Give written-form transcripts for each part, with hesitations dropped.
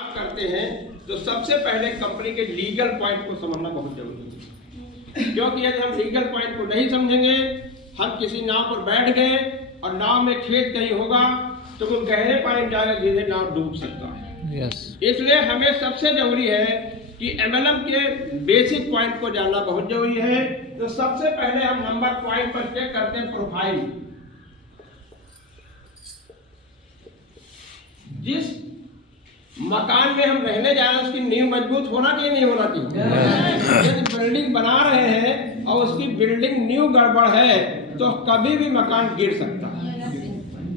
काम करते हैं तो सबसे पहले कंपनी के लीगल पॉइंट को समझना बहुत जरूरी है, क्योंकि यदि हम लीगल पॉइंट को नहीं समझेंगे, हम किसी नाव पर बैठ गए और नाव में खेत कहीं होगा तो वो गहरे पानी में जाकर धीरे नाव डूब सकता है। इसलिए हमें सबसे जरूरी है कि एमएलएम के बेसिक पॉइंट को जानना बहुत जरूरी है। तो सबसे पहले हम नंबर पॉइंट पर चेक करते हैं प्रोफाइल। जिस मकान में हम रहने जा रहे हैं उसकी नींव मजबूत होना चाहिए, नहीं होना चाहिए। यदि बिल्डिंग बना रहे हैं और उसकी बिल्डिंग नींव गड़बड़ है तो कभी भी मकान गिर सकता है।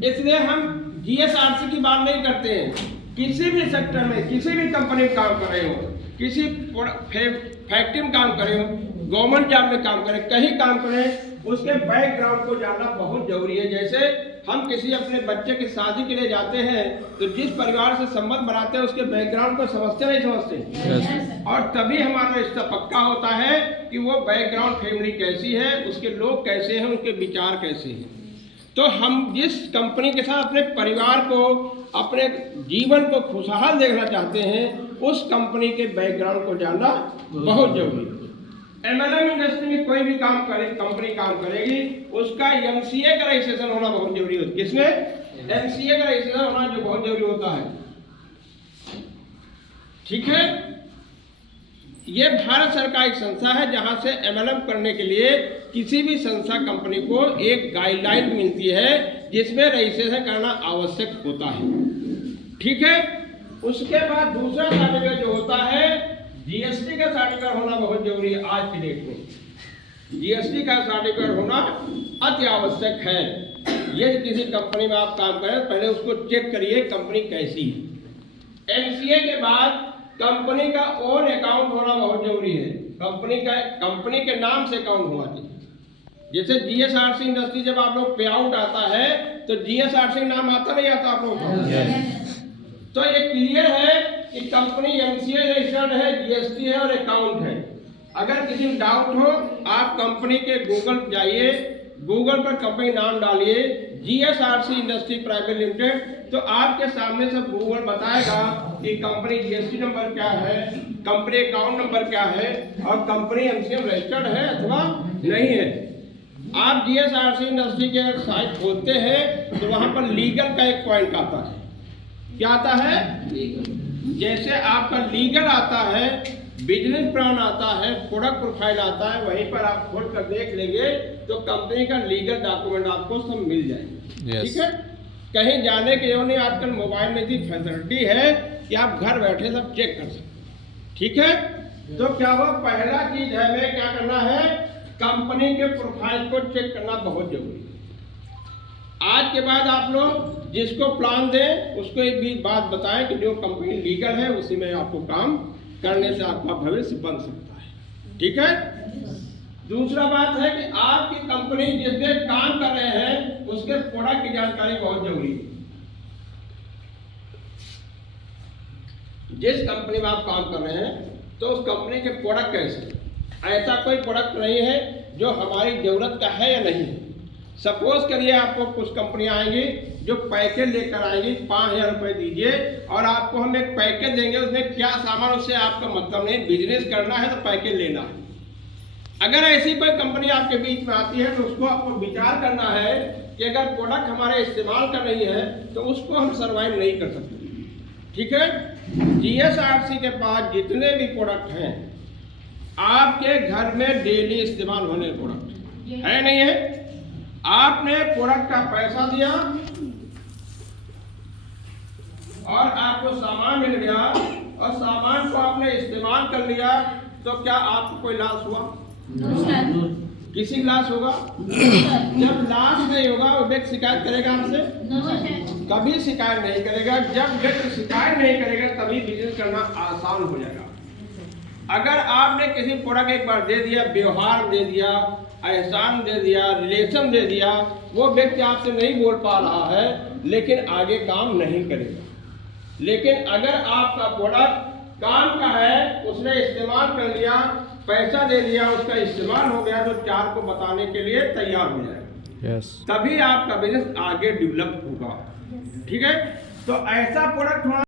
इसलिए हम जीएसआरसी की बात नहीं करते हैं। किसी भी सेक्टर में, किसी भी कंपनी में काम कर रहे हो, किसी फैक्ट्री में काम कर रहे हो, गवर्नमेंट जॉब में काम करें, कहीं काम करें, उसके बैकग्राउंड को जानना बहुत जरूरी है। जैसे हम किसी अपने बच्चे की शादी के लिए जाते हैं तो जिस परिवार से संबंध बनाते हैं उसके बैकग्राउंड को समझते नहीं समझते, और तभी हमारा रिश्ता पक्का होता है कि वो बैकग्राउंड फैमिली कैसी है, उसके लोग कैसे हैं, उनके विचार कैसे हैं। तो हम जिस कंपनी के साथ अपने परिवार को, अपने जीवन को खुशहाल देखना चाहते हैं, उस कंपनी के बैकग्राउंड को जानना बहुत जरूरी है। एमएलएम इंडस्ट्री में कोई भी काम करे, कंपनी काम करेगी, उसका एमसीए का रजिस्ट्रेशन होना बहुत जरूरी होता है। किसमें? एमसीए का रजिस्ट्रेशन होना जो बहुत जरूरी होता है। ठीक है, ये भारत सरकार एक संस्था है जहां से एमएलएम करने के लिए किसी भी संस्था कंपनी को एक गाइडलाइन मिलती है जिसमें रजिस्ट्रेशन करना आवश्यक होता है। ठीक है, उसके बाद दूसरा सर्टिफिकेट जो होता है जीएसटी का सर्टिफिकेट होना बहुत जरूरी है। आज की डेट में जीएसटी का सर्टिफिकेट होना अति आवश्यक है। यदि किसी कंपनी में आप काम करें पहले उसको चेक करिए कंपनी कैसी है। एमसीए के बाद कंपनी का ओन अकाउंट होना बहुत जरूरी है। कंपनी के नाम से अकाउंट होना चाहिए। जैसे जीएसआरसी इंडस्ट्री जब आप लोग पे आउट आता है तो जीएसआरसी नाम आता नहीं आता आप लोग को। तो ये क्लियर है कि कंपनी एमसीए रजिस्टर्ड है, जीएसटी है और अकाउंट है। अगर किसी में डाउट हो आप कंपनी के गूगल जाइए, गूगल पर कंपनी नाम डालिए जीएसआरसी इंडस्ट्री प्राइवेट लिमिटेड, तो आपके सामने सब गूगल बताएगा कि कंपनी जीएसटी नंबर क्या है, कंपनी अकाउंट नंबर क्या है और कंपनी एमसीए रजिस्टर्ड है अथवा नहीं है। आप जीएसआरसी इंडस्ट्री के साइट खोलते हैं तो वहां पर लीगल का एक पॉइंट आता है। क्या आता है? जैसे आपका लीगल आता है, बिजनेस प्लान आता है, प्रोडक्ट प्रोफाइल आता है, वहीं पर आप खोल कर देख लेंगे तो कंपनी का लीगल डॉक्यूमेंट आपको सब मिल जाएंगे। ठीक है, कहीं जाने की जरूरत नहीं। आजकल मोबाइल में इतनी फैसिलिटी है कि आप घर बैठे सब चेक कर सकते। ठीक है, तो क्या वो पहला चीज है, हमें क्या करना है, कंपनी के प्रोफाइल को चेक करना बहुत जरूरी है। आज के बाद आप लोग जिसको प्लान दें उसको एक भी बात बताएं कि जो कंपनी लीगल है उसी में आपको काम करने से आपका भविष्य बन सकता है। ठीक है, दूसरा बात है कि आपकी कंपनी जिसमें काम कर रहे हैं उसके प्रोडक्ट की जानकारी बहुत जरूरी है। जिस कंपनी में आप काम कर रहे हैं तो उस कंपनी के प्रोडक्ट कैसे, ऐसा कोई प्रोडक्ट नहीं है जो हमारी जरूरत का है या नहीं है। सपोज करिए आपको कुछ कंपनियां आएंगी जो पैकेज लेकर आएंगी, 5000 रुपये दीजिए और आपको हम एक पैकेज देंगे, उसमें क्या सामान उससे आपका मतलब नहीं, बिजनेस करना है तो पैकेज लेना है। अगर ऐसी कोई कंपनी आपके बीच में आती है तो उसको आपको विचार करना है कि अगर प्रोडक्ट हमारे इस्तेमाल कर रही है तो उसको हम सर्वाइव नहीं कर सकते। ठीक है, जीएसआरसी के पास जितने भी प्रोडक्ट हैं आपके घर में डेली इस्तेमाल होने प्रोडक्ट है, नहीं है। आपने प्रोडक्ट का पैसा दिया और आपको सामान मिल गया और सामान को आपने इस्तेमाल कर लिया तो क्या आपको कोई लॉस हुआ? किसी लॉस होगा? जब लॉस नहीं होगा वो व्यक्ति शिकायत करेगा आपसे? कभी शिकायत नहीं करेगा। जब व्यक्ति शिकायत नहीं करेगा तभी बिजनेस करना आसान हो जाएगा। अगर आपने किसी प्रोडक्ट एक बार दे दिया, व्यवहार दे दिया, एहसान दे दिया, रिलेशन दे दिया, वो व्यक्ति आपसे नहीं बोल पा रहा है लेकिन आगे काम नहीं करेगा। लेकिन अगर आपका प्रोडक्ट काम का है, उसने इस्तेमाल कर लिया, पैसा दे दिया, उसका इस्तेमाल हो गया तो 4 को बताने के लिए तैयार हो जाएगा। तभी आपका बिजनेस आगे डेवलप होगा। ठीक है, तो ऐसा प्रोडक्ट होना